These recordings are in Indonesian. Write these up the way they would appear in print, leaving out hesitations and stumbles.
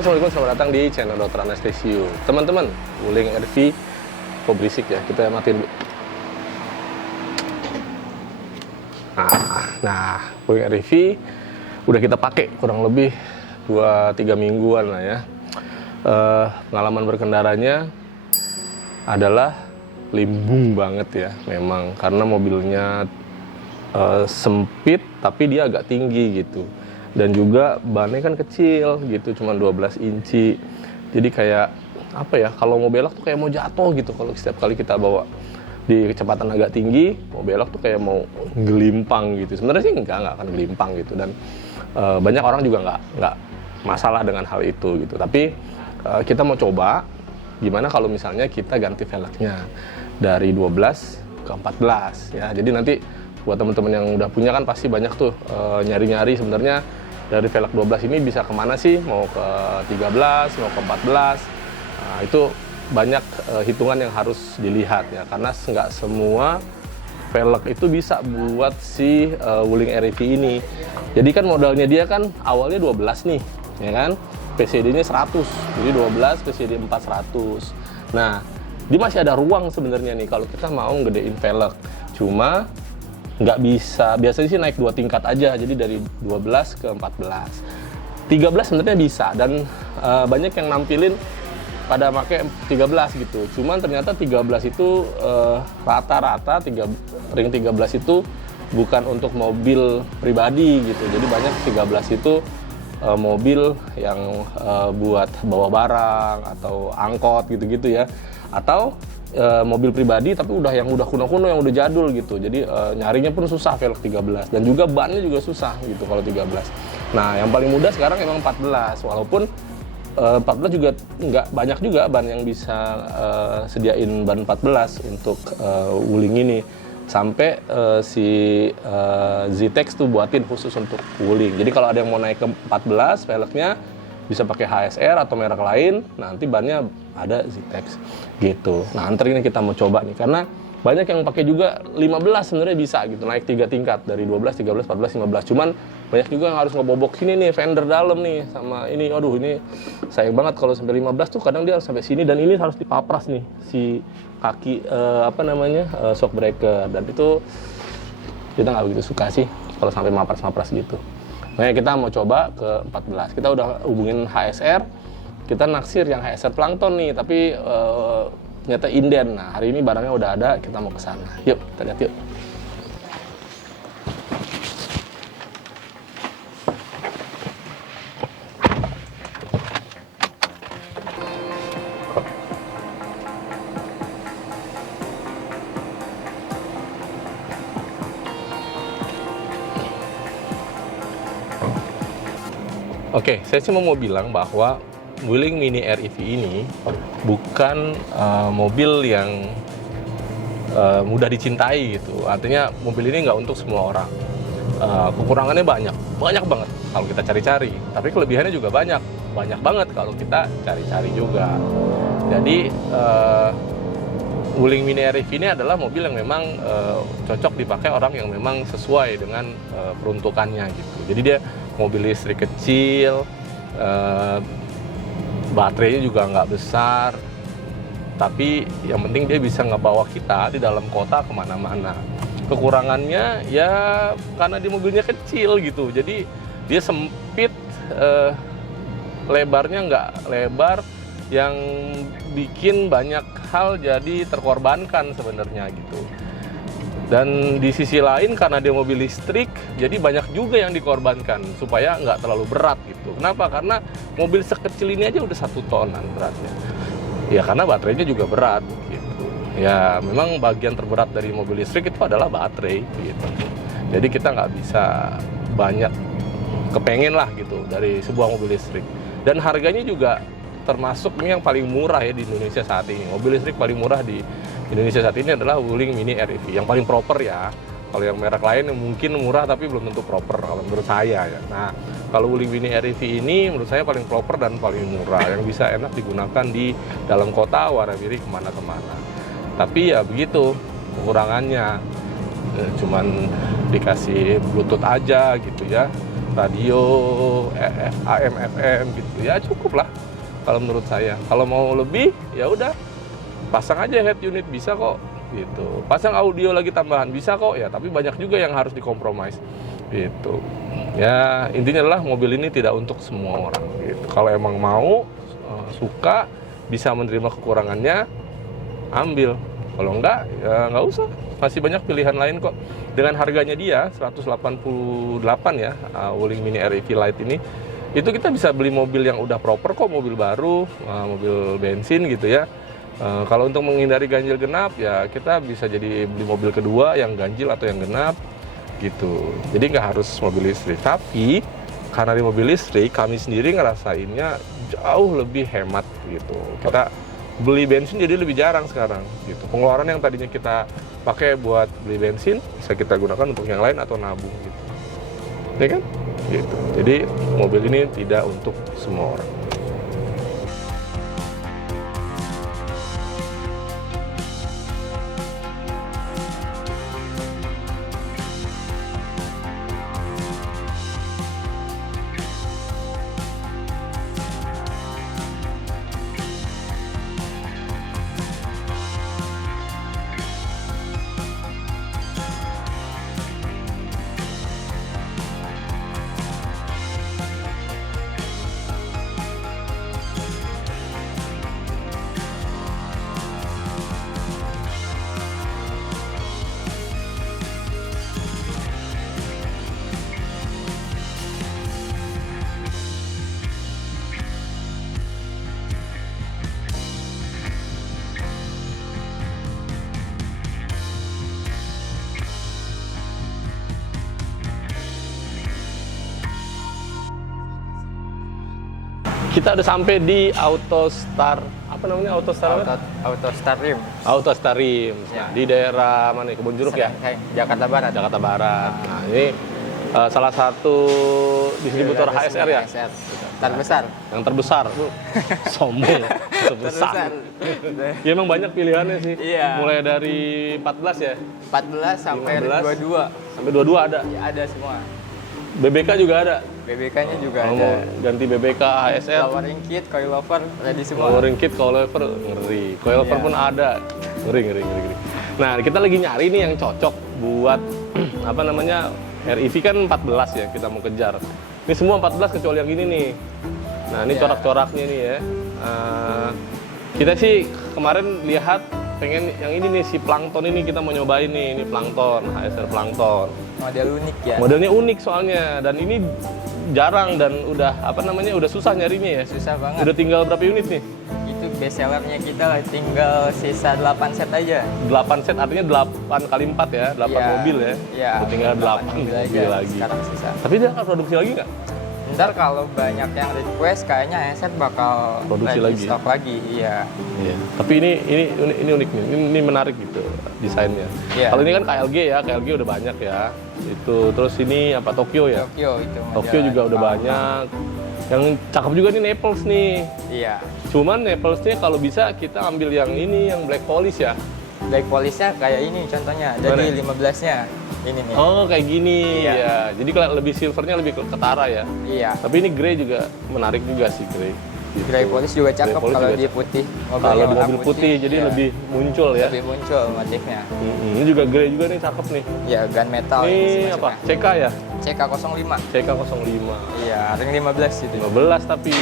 Halo, assalamualaikum, selamat datang di channel Dr. Anestesio. Teman-teman, Wuling RV kok berisik ya, kita matiin dulu. Wuling RV udah kita pakai kurang lebih 2-3 mingguan lah ya. Pengalaman berkendaranya adalah limbung banget ya, memang karena mobilnya sempit tapi dia agak tinggi gitu. Dan juga bannya kan kecil gitu, cuma 12 inci. Jadi kayak apa ya, kalau mau belok tuh kayak mau jatuh gitu. Kalau setiap kali kita bawa di kecepatan agak tinggi, mau belok tuh kayak mau gelimpang gitu. Sebenarnya sih enggak akan gelimpang gitu. Dan banyak orang juga nggak masalah dengan hal itu gitu. Tapi kita mau coba gimana kalau misalnya kita ganti velgnya dari 12 ke 14 ya. Jadi nanti buat teman-teman yang udah punya kan pasti banyak tuh nyari-nyari sebenarnya dari velg 12 ini bisa kemana sih, mau ke 13, mau ke 14. Nah, itu banyak hitungan yang harus dilihat ya, karena nggak semua velg itu bisa buat si Wuling RV ini. Jadi kan modalnya dia kan awalnya 12 nih ya kan, PCD-nya 100, jadi 12 PCD 400. Nah, dia masih ada ruang sebenarnya nih kalau kita mau gedein velg, cuma nggak bisa, biasanya sih naik 2 tingkat aja, jadi dari 12 ke 14. 13 sebenarnya bisa, dan banyak yang nampilin pada pakai 13 gitu. Cuman ternyata 13 itu rata-rata ring 13 itu bukan untuk mobil pribadi gitu. Jadi banyak 13 itu mobil yang buat bawa barang atau angkot gitu-gitu ya. Atau mobil pribadi tapi yang udah kuno-kuno, yang udah jadul gitu. Jadi nyarinya pun susah velg 13, dan juga bannya juga susah gitu kalau 13. Nah, yang paling mudah sekarang emang 14, walaupun 14 juga nggak banyak juga ban yang bisa sediain ban 14 untuk Wuling ini. Sampai si Ztex tuh buatin khusus untuk Wuling. Jadi kalau ada yang mau naik ke 14 velgnya bisa pakai HSR atau merek lain, nanti bannya ada Ztex gitu. Nah, antar ini kita mau coba nih, karena banyak yang pakai juga 15 sebenarnya bisa gitu, naik 3 tingkat dari 12, 13, 14, 15. Cuman banyak juga yang harus ngebobok sini nih, fender dalam nih sama ini. Aduh, ini sayang banget kalau sampai 15 tuh kadang dia harus sampai sini, dan ini harus dipapras nih si kaki shock breaker, dan itu kita nggak begitu suka sih kalau sampai mapras-mapras gitu. Makanya kita mau coba ke 14. Kita udah hubungin HSR, kita naksir yang HSR Plankton nih, tapi ternyata inden. Nah, hari ini barangnya udah ada, kita mau ke sana. Yuk, kita lihat yuk. Oke, saya sih mau bilang bahwa Wuling Mini REV ini bukan mobil yang mudah dicintai gitu. Artinya mobil ini nggak untuk semua orang. Kekurangannya banyak banget kalau kita cari-cari. Tapi kelebihannya juga banyak banget kalau kita cari-cari juga. Jadi Wuling Mini REV ini adalah mobil yang memang cocok dipakai orang yang memang sesuai dengan peruntukannya gitu. Jadi dia mobil listrik kecil, baterainya juga nggak besar, tapi yang penting dia bisa ngebawa kita di dalam kota kemana-mana. Kekurangannya ya karena dia mobilnya kecil gitu, jadi dia sempit, lebarnya nggak lebar, yang bikin banyak hal jadi terkorbankan sebenarnya gitu. Dan di sisi lain karena dia mobil listrik, jadi banyak juga yang dikorbankan supaya nggak terlalu berat gitu. Kenapa? Karena mobil sekecil ini aja udah 1 tonan beratnya. Ya karena baterainya juga berat gitu. Ya memang bagian terberat dari mobil listrik itu adalah baterai gitu. Jadi kita nggak bisa banyak kepengen lah gitu dari sebuah mobil listrik. Dan harganya juga termasuk ini yang paling murah ya di Indonesia saat ini. Mobil listrik paling murah di Indonesia saat ini adalah Wuling Mini REV, yang paling proper ya. Kalau yang merek lain yang mungkin murah tapi belum tentu proper kalau menurut saya ya. Nah, kalau Wuling Mini REV ini menurut saya paling proper dan paling murah, yang bisa enak digunakan di dalam kota, warawiri kemana-kemana. Tapi ya begitu kekurangannya, cuman dikasih Bluetooth aja gitu ya. radio, AM, FM gitu. Ya cukup lah kalau menurut saya. Kalau mau lebih ya udah pasang aja head unit, bisa kok gitu. Pasang audio lagi tambahan bisa kok ya, tapi banyak juga yang harus dikompromis gitu. Ya intinya adalah mobil ini tidak untuk semua orang gitu. Kalau emang mau suka, bisa menerima kekurangannya, ambil. Kalau enggak ya nggak usah. Masih banyak pilihan lain kok. Dengan harganya dia 188 ya, Wuling Mini REV Lite ini, itu kita bisa beli mobil yang udah proper kok, mobil baru, mobil bensin gitu ya. Kalau untuk menghindari ganjil genap ya kita bisa jadi beli mobil kedua yang ganjil atau yang genap gitu. Jadi nggak harus mobil listrik. Tapi karena di mobil listrik kami sendiri ngerasainnya jauh lebih hemat gitu. Kita beli bensin jadi lebih jarang sekarang gitu. Pengeluaran yang tadinya kita pakai buat beli bensin bisa kita gunakan untuk yang lain atau nabung gitu. Ya kan? Gitu. Jadi mobil ini tidak untuk semua orang. Kita udah sampai di Autostar, apa namanya Autostar? Autostar Rim. Autostar Rim. Ya. Di daerah mana? Kebun Jeruk ya? Jakarta Barat. Jakarta Barat. Nah, ini salah satu distributor HSR ya? HSR. Terbesar. Yang terbesar. Sombong. Terbesar. Ya emang banyak pilihannya sih. Iya. Mulai dari 14 ya? 14 sampai 15. 22. Sampai 22 ada? Ya, ada semua. BBK juga ada? BBK-nya juga Kalau ada. mau ganti BBK HSR? Lowering kit, coilover, ready semua. Lowering kit, coilover, ngeri. Coilover Iya. pun ada. Ngeri. Nah, kita lagi nyari nih yang cocok buat apa namanya? REV kan 14 ya kita mau kejar. Ini semua 14 kecuali yang ini nih. Nah, ini Iya. corak-coraknya nih ya. Kita sih kemarin lihat pengen yang ini nih, si Plankton ini kita mau nyobain nih. Ini Plankton, HSR Plankton. Model unik ya. Modelnya unik soalnya, dan ini jarang dan udah apa namanya, udah susah nyarinya ya. Susah banget. Udah tinggal berapa unit nih? Itu best sellernya kita lah, tinggal sisa 8 set aja. 8 set artinya 8 kali 4 ya, 8 Iya. mobil ya. Iya. Udah tinggal 8 mobil mobil lagi. Sekarang sisa. Tapi dia akan produksi lagi nggak? Ntar kalau banyak yang request kayaknya HSR bakal Produksi lagi. stok lagi. Iya. Iya. Tapi ini unik nih. Ini menarik gitu desainnya. Iya. Kalau ini kan KLG ya, KLG udah banyak ya. Itu terus ini apa, Tokyo ya? Tokyo itu. Tokyo model juga udah Jepang. banyak. Yang cakep juga nih Naples nih. Iya. Cuman Naplesnya kalau bisa kita ambil yang ini, yang black polish ya. Black polish-nya kayak ini contohnya. Mana? Jadi 15-nya ini nih. Oh, kayak gini Iya. ya. Jadi kalau lebih silvernya lebih ketara ya. Iya. Tapi ini grey juga menarik juga sih, grey. Gitu. Grey polish juga Grey cakep polish kalau juga dia cakep. putih. Kalau Mobilnya di warna mobil putih jadi iya. lebih muncul ya. Lebih muncul motifnya. Ini juga grey juga nih, cakep nih. Ya, gunmetal Ini sih apa? masuknya. CK ya? CK05. CK05. Iya, ring 15 itu. 15 tapi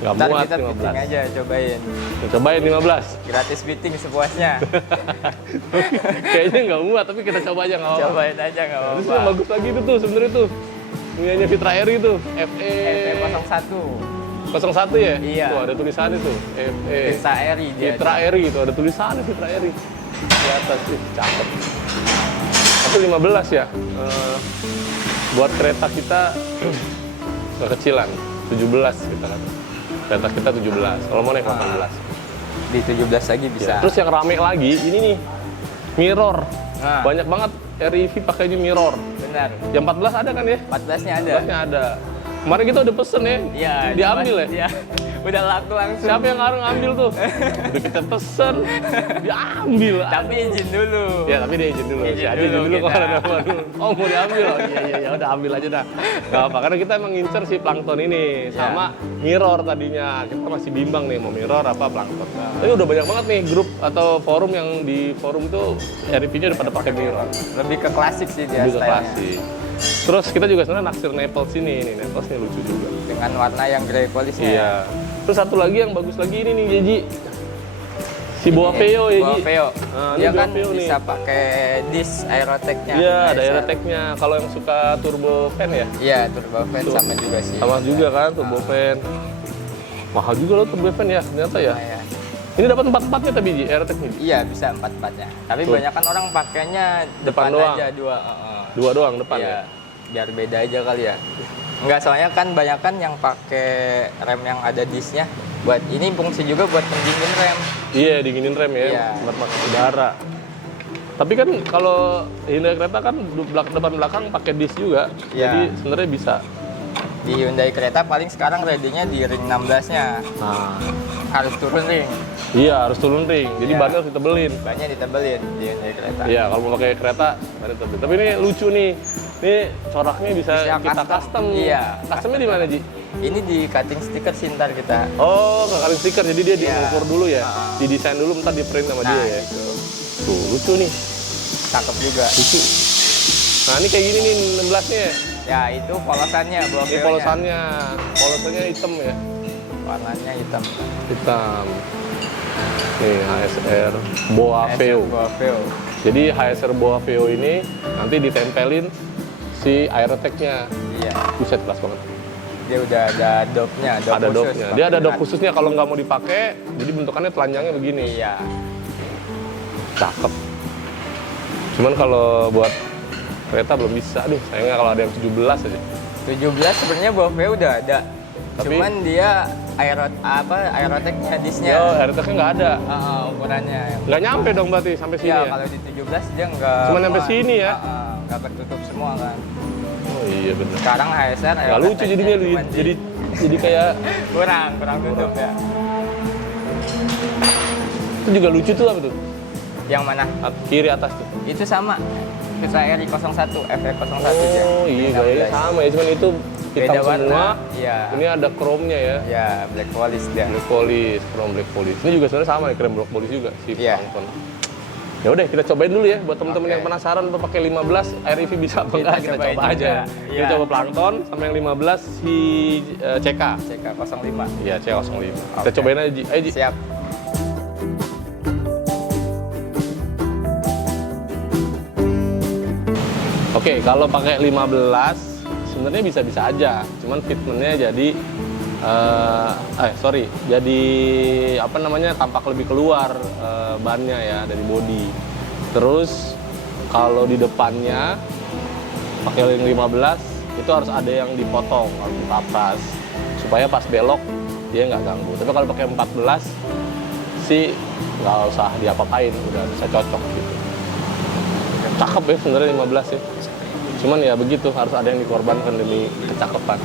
nggak Ntar muat kita fitting 15. aja, cobain. Cobain 15. Gratis fitting sepuasnya. Kayaknya nggak muat tapi kita coba aja nggak apa-apa. Cobain aja nggak Terus apa-apa. yang bagus lagi itu tuh sebenarnya tuh. Punyanya Fitra Eri tuh, FE FE01. 01 ya? Iya. Tuh ada tulisannya tuh, FE Fitra Eri dia. Fitra Eri itu ada tulisannya Fitra Eri. Di atas sih, cakep. Tapi 15 ya. Buat kereta kita kekecilan, 17 kita kan. Kereta kita 17, kalau mau naik 18. Di 17 lagi bisa. Ya. Terus yang rame lagi, ini nih, mirror. Nah. Banyak banget REV pakainya mirror. Benar. Yang 14 ada kan ya? 14-nya ada. 14-nya ada. Kemarin kita udah pesen ya, Iya, diambil ya? Iya. Udah laku langsung. Siapa yang ngambil tuh? Udah kita pesen, diambil. Tapi izin dulu. Ya, tapi dia izin dulu. Izin Si Adi dulu izin dulu kita. kalau ada apa dulu. Oh, mau diambil. Oh, iya, udah ambil aja dah. Gak apa, karena kita emang ngincer si plankton ini sama mirror tadinya. Kita masih bimbang nih mau mirror apa plankton. Tapi udah banyak banget nih grup atau forum yang di forum itu RV-nya udah pada pakai mirror. Lebih ke klasik sih dia Lebih ke stylenya. klasik. Terus kita juga sebenarnya naksir Naples ini Naples ini lucu juga. Dengan warna yang grey polisnya. Iya. Terus satu lagi yang bagus lagi ini nih Jeji. Si Boa Veo ya Boa Ji. Veo. Nah, ini Dia Boa kan Veo nih. bisa pakai disc aerotech-nya. Iya, ada Nah, aerotech-nya. Kalau yang suka turbo fan ya, Iya, turbo fan Tuh. sama juga sih. sama juga kan turbo fan. Mahal juga loh turbo fan ya ternyata ya. Nah, ya. Ini dapat 4-4-nya tapi Ji, aerotech nih. Iya, bisa 4-4-nya. Tapi Tuh. banyak kan orang pakainya Depan depan doang. aja dua. Dua doang depan Iya, ya. biar beda aja kali ya. Enggak, soalnya kan banyak kan yang pakai rem yang ada disc-nya. Buat ini fungsi juga buat pendingin rem. Iya, dinginin rem ya, Iya. buat masuk udara. Tapi kan kalau Hyundai Creta kan depan belakang pakai disc juga. Iya. Jadi sebenarnya bisa. Di Hyundai Creta paling sekarang ready-nya di ring 16-nya. Nah, Harus turun ring. iya harus turun ring. Jadi Iya. bannya harus ditebelin. Banyak ditebelin di Hyundai Creta. Iya, kalau mau pakai kereta bannya ditebelin. Tapi ini lucu nih. Ini coraknya bisa Bisa kita custom. custom. Iya. Customnya di mana, Ji? Ini di cutting stiker sih ntar kita. Oh, nggak kali stiker. Jadi dia Iya. diukur dulu ya. Ah. Didesain dulu, ntar di print sama Nah, dia ya. itu. Tuh, lucu nih. Cakep juga. Lucu. Nah, ini kayak gini nih 16-nya ya. Ya, itu polosannya, Boa Ini Veo-nya. polosannya. Polosannya hitam ya. Warnanya hitam. Hitam. Nih, HSR Boa Veo. Boa Veo. Jadi HSR Boa Veo ini nanti ditempelin si aerotech-nya. Iya. Buset, kelas banget. Dia udah ada dopnya, dop Ada khusus, dopnya. Dia ada pakai dop berat. khususnya kalau nggak mau dipakai, jadi bentukannya telanjangnya begini. Iya. Cakep. Cuman kalau buat kereta belum bisa deh. Sayangnya kalau ada yang 17 aja. 17 sebenarnya Boa Veo udah ada. Tapi- Cuman dia aerotech-nya disc-nya. Oh, aerotech-nya nggak ada. Ukurannya. Nggak nyampe dong berarti sampai sini Iya, ya? kalau di 17 dia nggak Cuman sampai muat. sini ya? Nggak bertutup semua kan. Oh iya bener. Sekarang HSR Nggak lucu jadinya, cuman jadi kayak kurang tutup ya. itu juga lucu tuh apa tuh? Yang mana? Kiri atas tuh. Itu sama. Israeli 01, FE01 dia. Oh iya, kayaknya 16. sama ya, cuman itu hitam Beda warna. semua. Iya. Ini ada chrome-nya ya. Ya, black polish dia. Black polish, chrome black polish. Ini juga sebenarnya sama ya, krem black polish juga si Iya. plankton. Ya udah kita cobain dulu ya buat teman-teman Oke. yang penasaran untuk pakai 15 REV bisa apa Kita enggak, kita cobain coba juga. aja. Kita Iya. coba plankton sama yang 15 si CK. CK05. Iya, C05. Kita Oke. cobain aja Ji. Ayo Ji. Siap. Oke, kalau pakai 15 sebenarnya bisa-bisa aja. Cuman fitmentnya jadi jadi apa namanya tampak lebih keluar bannya ya dari body. Terus kalau di depannya pakai yang 15 itu harus ada yang dipotong, harus dipapras supaya pas belok dia nggak ganggu. Tapi kalau pakai 14 sih nggak usah diapa-apain, udah bisa cocok gitu. Cakep ya sebenarnya 15 ya. Cuman ya begitu, harus ada yang dikorbankan demi kecakapan.